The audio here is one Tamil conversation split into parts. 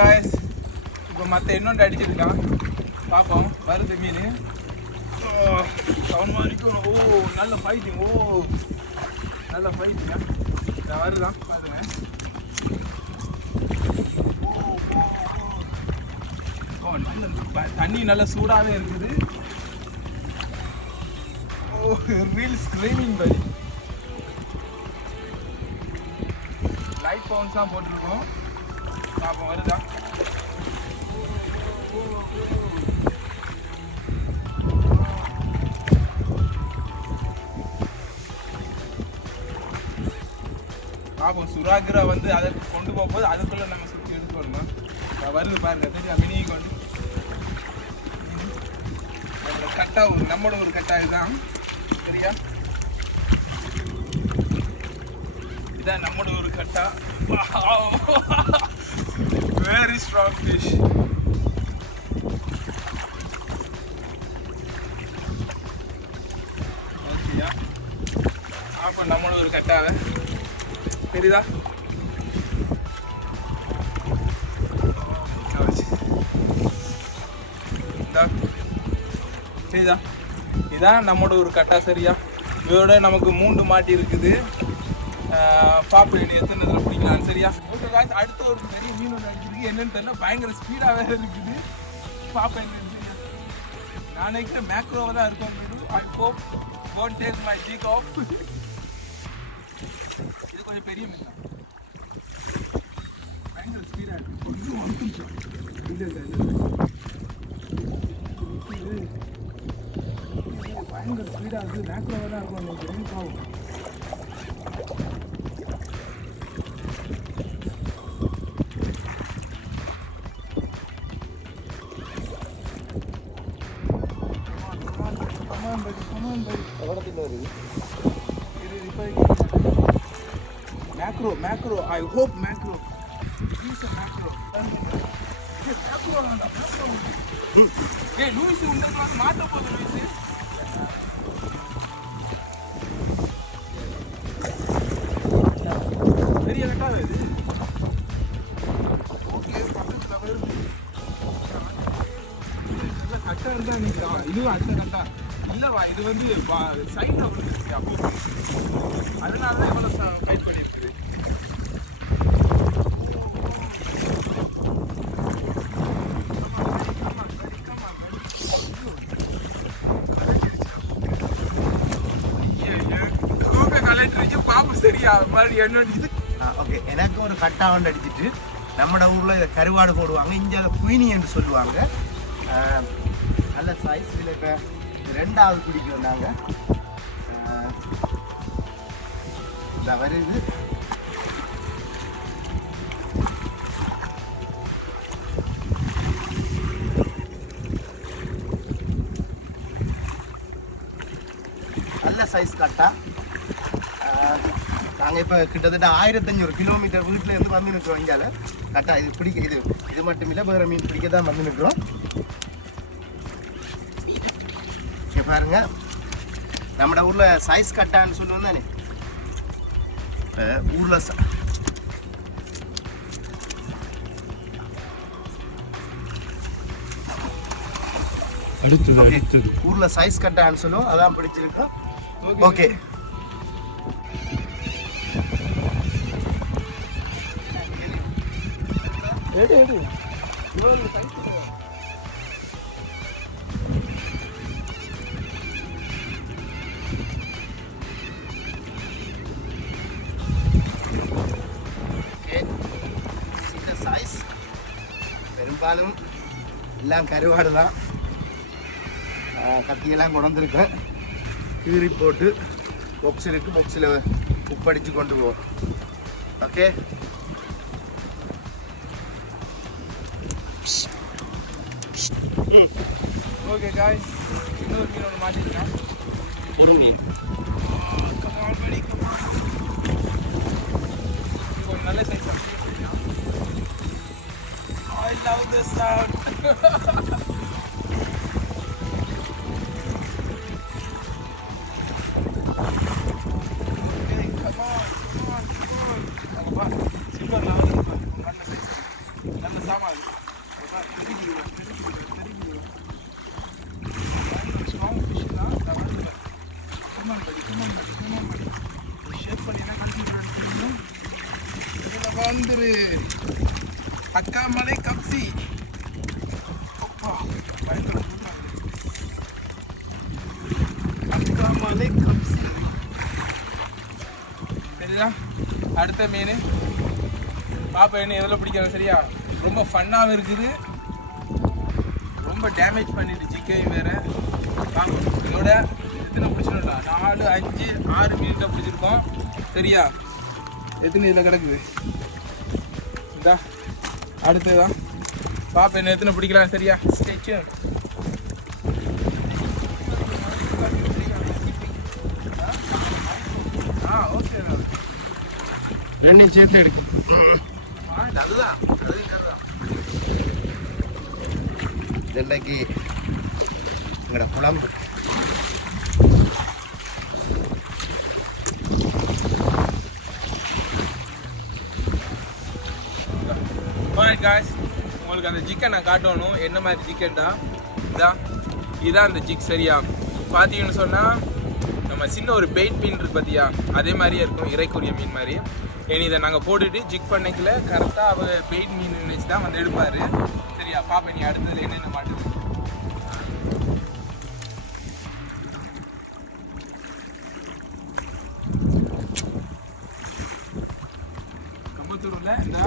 காய்ஸ், இப்போ மற்ற இன்னொன்று அடிச்சிருக்கான், பார்ப்போம். வருது மீன். சவுண்ட் மாதிரிக்கும். நல்ல ஃபைட்டிங். நல்ல ஃபைட்டிங்க. நான் வருதான் பாருங்க. நல்ல தண்ணி நல்ல சூடாகவே இருக்குது. Reel screaming by light bounce தான் போட்டிருக்கோம். பார்ப்போம் வருதா. பார்ப்போம். சுறாகிரா வந்து அதை கொண்டு போகும்போது அதுக்குள்ளே நம்ம சுற்றி எடுக்கணும். வருது பாருங்க, தெரியா மினி கொண்டு கட்டா. நம்மளோட ஒரு கட்டா இதுதான், சரியா? இதான் நம்மளோட ஒரு கட்டா. Very strong fish. ஓகேயா? அப்போ நம்மளோட ஒரு கட்டாவை தெரியுதா? சரிதா? இதான் நம்மளோட ஒரு கட்டா, சரியா? இதோட நமக்கு 3 மாட்டி இருக்குது. பாப்பு எத்தனை இதில் பிடிக்கலாம், சரியா? ஓகே காய்ஸ், அடுத்த ஒரு பெரிய மீன் ஒன்று அடிச்சிருக்கு. என்னன்னு தெரியல, பயங்கர ஸ்பீடாக வேறு இருக்குது. பாப்பா என்ன நான் நினைக்கிறேன் மேக்ரோவாக தான் இருக்கும். I hope don't take my teak off. இது கொஞ்சம் பெரிய மீன் தான், பயங்கர ஸ்பீடாக இருக்குது. கொஞ்சம் பயங்கர ஸ்பீடாக இருக்குது. மேக்ரோவாக தான் இருக்கும் நினைக்கிறேன். பாவம். Macro. I hope macro. Please a macro. Macro na. Hey, Luis, unna maata podu Luis. Seriya katta idu. Okay, pakkatla varudu. Katta irundha nikra. Idu acha katta. இல்லவா, இது வந்து சைட்ல வந்துருச்சு. அப்போ அதனால தான் இவ்வளோ ஃபைட் பண்ணியிருக்குது. பாம்பு சரியா மாதிரி என்ன அடிச்சுது. ஓகே, எனக்கு ஒரு கட்டா வந்து அடிச்சுட்டு நம்ம ஊரில் கருவாடு போடுவாங்க, இங்கே அதை குயினி என்று சொல்லுவாங்க. நல்ல சைஸ். இதில் இப்போ 2வது பிடிக்கும் நாங்கள். இந்த வருது. நல்ல சைஸ் கட்டா. நாங்கள் இப்போ கிட்டத்தட்ட 1500 கிலோமீட்டர் வீட்டில் இருந்து வந்து நிற்கிறோம். இங்கே கட்டா இது பிடிக்க இது மட்டும் இல்லை, வேறு மீன் பிடிக்க தான் வந்து நிற்கிறோம். பாருங்க, நம்ம ஊர்ல சைஸ் கட்டான்னு சொல்லுவோம் தானே. ஊர்ல ஊர்ல சைஸ் கட்டான்னு சொல்லுவோம். அதான் பிடிச்சிருக்கோம். ஓகே, பெரும்பாலும் எல்லாம் கருவாடு தான். கத்தியெல்லாம் கொண்டிருக்கேன். கீறி போட்டு பாக்ஸ் இருக்குது, பாக்ஸில் உப்படித்து கொண்டு போவோம். ஓகே, ஓகே காய்ஸ், இன்னொரு மீன் ஒன்று மாட்டிருக்கேன். ஒரு மீன். கொஞ்சம் நல்ல size. I love this sound. Hey, come on. Silver, நல்ல சைஸ். நல்ல சாமான். அது ஸ்ட்ராங் ஃபிஷ் தான். கமான் படி ஷேப் பண்ணி என்ன கன்சிடர் தெரியும். இதில் வந்துரு அக்காமலை கப்சி. பயங்கரம் அக்காமலை கப்சி. சரியா, அடுத்த மீன் பாப்பா என்ன எதில் பிடிக்கிறது சரியா. ரொம்ப ஃபன்னாகவும் இருக்குது, ரொம்ப டேமேஜ் பண்ணிட்டு சிக்கையும் வேறு. பார்ப்போம் இதோட எத்தனை பிடிச்சிடா. 4, 5, 6 மீன் தான் பிடிச்சிருக்கோம் சரியா. எத்தனை இதில் கிடக்குது இந்தா. அடுத்ததான் பாப்பா என்ன எத்தனை பிடிக்கலாம் சரியா. ஸ்டெச்சு ஓகே ரெண்டையும் சேர்த்து எடுக்கும். அதுதான் இன்னைக்கு எங்களோட குழம்பு. காய்ஸ், உங்களுக்கு அந்த சிக்கன் நான் காட்டணும். என்ன மாதிரி சிக்கன்டா இதான் அந்த சிக் சரியா. பார்த்தீங்கன்னு சொன்னால் நம்ம சின்ன ஒரு பெயிட் மீன் இருக்கு பார்த்தியா, அதே மாதிரியே இருக்கும், இறைக்குரிய மீன் மாதிரி. இனி இதை நாங்கள் போட்டுட்டு ஜிக் பண்ணிக்கல கரெக்டாக அவர் பெயிட் மீன் நினச்சி தான் வந்து எடுப்பார் சரியா. பாப்பா நீ அடுத்தது என்னென்ன மாட்டுது. கம்பத்தூரில் இந்த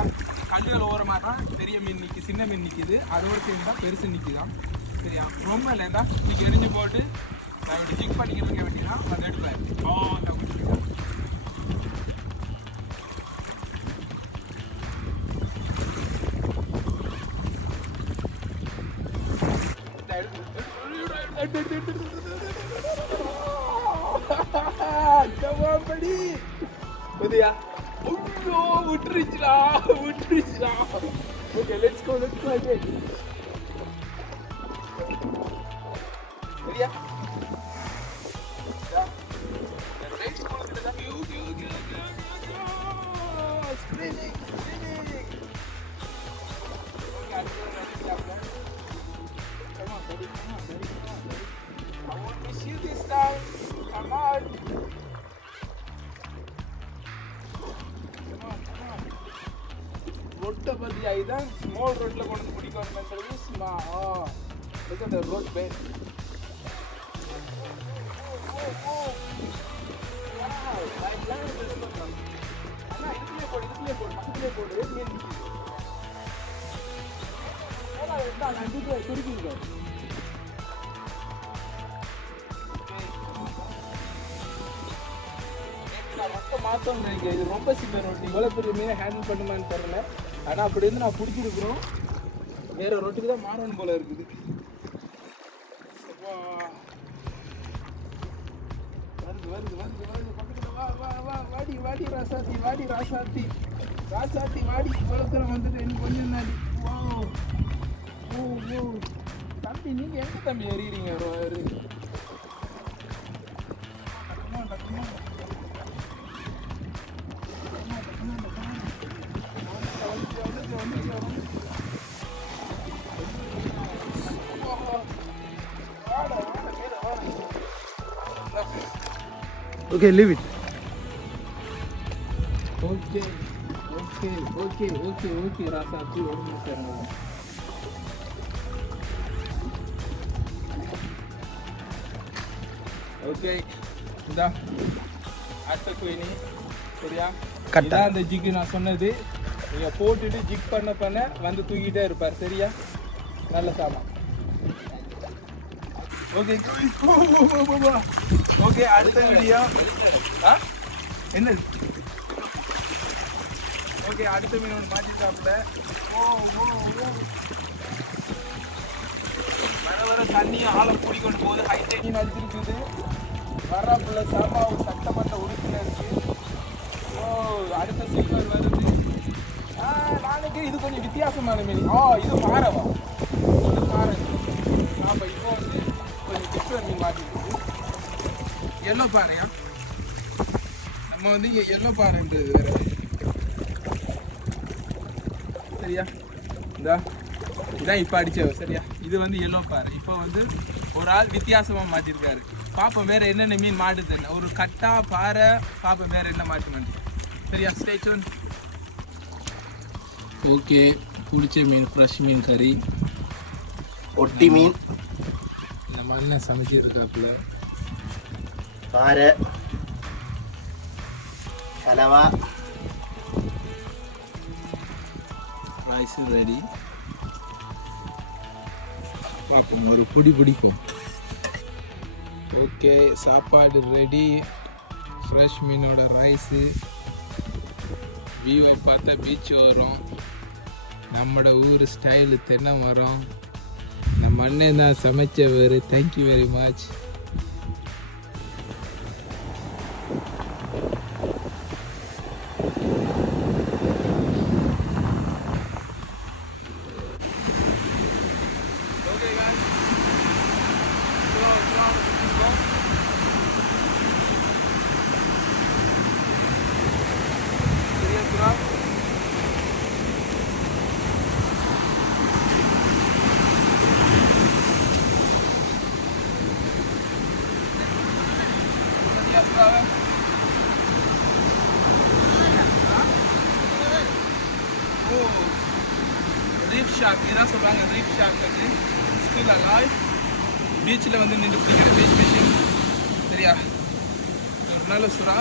கல்லுகள் ஓரமாக தான் பெரிய மீன் நிற்கி, சின்ன மீன் நிற்கிது, அது ஒரு சைடு தான் பெருசு நிற்கிதான் சரியா. ரொம்ப இல்லைண்டா இன்னைக்கு எரிஞ்சு போட்டு நான் இப்படி ஜிக் பண்ணிக்கிட்டு இருக்க வேண்டியதான் வந்து எடுப்பார். விட்டுருச்சுடா. Okay let's go again. சரியா ரொட்டை பத்தியா. இதுதான் ஸ்மால் ரோட்ல கொண்டு வந்து பிடிக்கணும் service. Look at the road bed. Wow, my plan is this one. அண்ணா இதுலயே போடு பக்கத்துலயே போடு மீன். ஏடா என்ன நண்டிக்கு குடிக்கீங்க. ரொம்ப மாத்தம் இருக்கு. இது ரொம்ப சின்ன ரொட்டி. இவ்வளவு பெரிய மீனை ஹேண்டில் பண்ணுமான்னு தெரியல. ஆனா அப்படி இருந்து நான் பிடிச்சிருக்கிறோம். வேற ரொட்டிக்கு தான் மாறணும் போல இருக்குது. வருது பக்கத்துல வா வாடி ராசாத்தி வாடி. இவ்வளவு தூரம் வந்துட்டு எனக்கு கொஞ்சம் நாடி. ஓ தம்பி நீங்க எங்க தம்பி எறிகிறீங்க. Okay, leave it. Okay, ராசாத்தி ஒரு நிமிஷம். ஓகே இதா அடுத்த குயினி சரியா. இதான் அந்த ஜிக்கு நான் சொன்னது. நீங்க போட்டுட்டு ஜிக் பண்ண வந்து தூக்கிட்டே இருப்பார் சரியா. நல்ல சாமான். ஓகே ஓகே அடுத்த வீடியோ என்னது. ஓகே அடுத்த மீன் ஒன்று மாட்டிட்டாப்புல. வர தண்ணியும் ஆளை கூடிக்கொண்டு போகுது. ஹைட் அடிச்சிருக்குது. வர்றாப்புல சாப்பாவு சட்டமன்ற உறுப்பினர் இருக்கு. அடுத்த சில்வர் வருது. நாளைக்கு இது கொஞ்சம் வித்தியாசமான மீன். இது மாறவா. இது மாறது. இப்போ வந்து கொஞ்சம் டிஃப்ரெண்ட் மீன் மாட்டிருக்கு. எல்லோ பாறையா. நம்ம வந்து எல்லோ பாறைன்றது வேற சரியா. இதான் இப்போ அடிச்சவ சரியா. இது வந்து எல்லோ பாறை. இப்போ வந்து ஒரு ஆள் வித்தியாசமாக மாட்டியிருக்காரு. பாப்போம் வேற என்னென்ன மீன் மாட்டுது. ஒரு கட்டா பாறை பாப்போம் வேற என்ன மாட்டு மாட்டு சரியா. Stay tune. ஓகே, பிடிச்ச மீன் ஃப்ரெஷ் மீன் கறி, ஒட்டி மீன் நம்ம அண்ணன் சமைச்சிருக்காப்புல. பாறை, கலவா, ரைஸ் ரெடி. பார்ப்போம் ஒரு பொடி பிடிப்போம். ஓகே, சாப்பாடு ரெடி. ஃப்ரெஷ் மீனோட ரைஸு. வியூவை பார்த்தா பீச் வரும். நம்மளோட ஊர் ஸ்டைலு தென்னை மரம். நம்ம அண்ணன் தான் சமைச்சவர். Thank you very much. Reef shark இதான் சொல்லுவாங்க. ரீஃப் ஷார்க் வந்து ஸ்டில் அலாய். பீச்சில் வந்து நின்று பிடிக்கிற பீச் ஃபிஷிங் சரியா. ஒரு நல்ல சுறா.